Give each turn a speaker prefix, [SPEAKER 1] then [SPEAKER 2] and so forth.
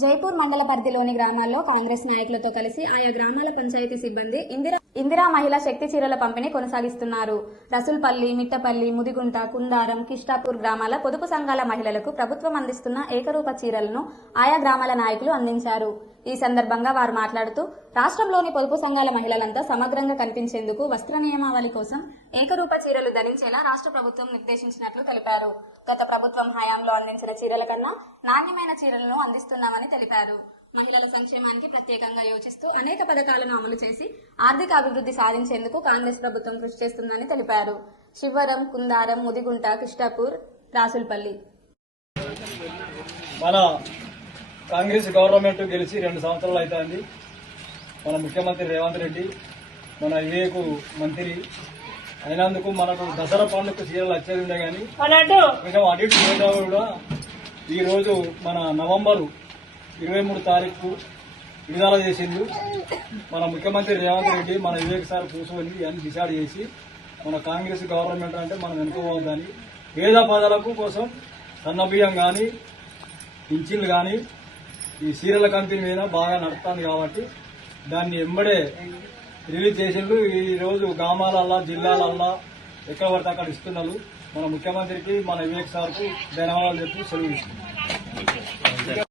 [SPEAKER 1] జైపూర్ మండల పరిధిలోని గ్రామాల్లో కాంగ్రెస్ నాయకులతో కలిసి ఆయా గ్రామాల పంచాయతీ సిబ్బంది ఇందిరా ఇందిరా మహిళా శక్తి చీరల పంపిణీ కొనసాగిస్తున్నారు. రసుల్పల్లి మిట్టపల్లి ముదిగుంట కుందారం కిష్టాపూర్ గ్రామాల పొదుపు సంఘాల మహిళలకు ప్రభుత్వం అందిస్తున్న ఏకరూప చీరలను ఆయా గ్రామాల నాయకులు అందించారు. ఈ సందర్భంగా వారు మాట్లాడుతూ రాష్ట్రంలోని పొదుపు సంఘాల మహిళలంతా సమగ్రంగా కనిపించేందుకు వస్త్ర నియమావళి కోసం ఏకరూప చీరలు ధరించేలా రాష్ట్ర ప్రభుత్వం నిర్దేశించినట్లు తెలిపారు. గత ప్రభుత్వం హయాంలో అందించిన చీరల కన్నా నాణ్యమైన చీరలను అందిస్తున్నామని తెలిపారు. మహిళల సంక్షేమానికి ప్రత్యేకంగా యోచిస్తూ అనేక పథకాలను అమలు చేసి ఆర్థిక అభివృద్ధి సాధించేందుకు కాంగ్రెస్ ప్రభుత్వం కృషి చేస్తుందని తెలిపారు. శివరం కుందారం ముదిగుంట కృష్ణాపూర్ రాసుల్పల్లి.
[SPEAKER 2] మన కాంగ్రెస్ గవర్నమెంట్ గెలిచి రెండు సంవత్సరాలు అవుతుంది మన ముఖ్యమంత్రి రేవంత్ రెడ్డి మన వివేకు మంత్రి. అయినందుకు మనకు దసరా పండుగ చీరలు వచ్చేది ఉండే కానీ కొంచెం అటు ఇటు కూడా ఈరోజు మన నవంబరు ఇరవై మూడు తారీఖు విడుదల చేసిండు. మన ముఖ్యమంత్రి రేవంత్ రెడ్డి మన వివేక్ సార్ కూర్చొని అని డిసైడ్ చేసి మన కాంగ్రెస్ గవర్నమెంట్ అంటే మనం వెనుకోవద్దని పేద ప్రజలకు కోసం సన్నబియ్యం కానీ పింఛన్లు కానీ ఈ సీరియల్ కంపెనీ మీద బాగా నడుస్తుంది కాబట్టి దాన్ని ఎంబడే రిలీజ్ చేసిండ్రు. ఈ రోజు గ్రామాలల్లా జిల్లాలల్లా ఎక్కడ పడితే అక్కడ ఇస్తున్నారు. మన ముఖ్యమంత్రికి మన వివేక్ సార్కు ధన్యవాదాలు చెప్పి సెలవు ఇస్తున్నాం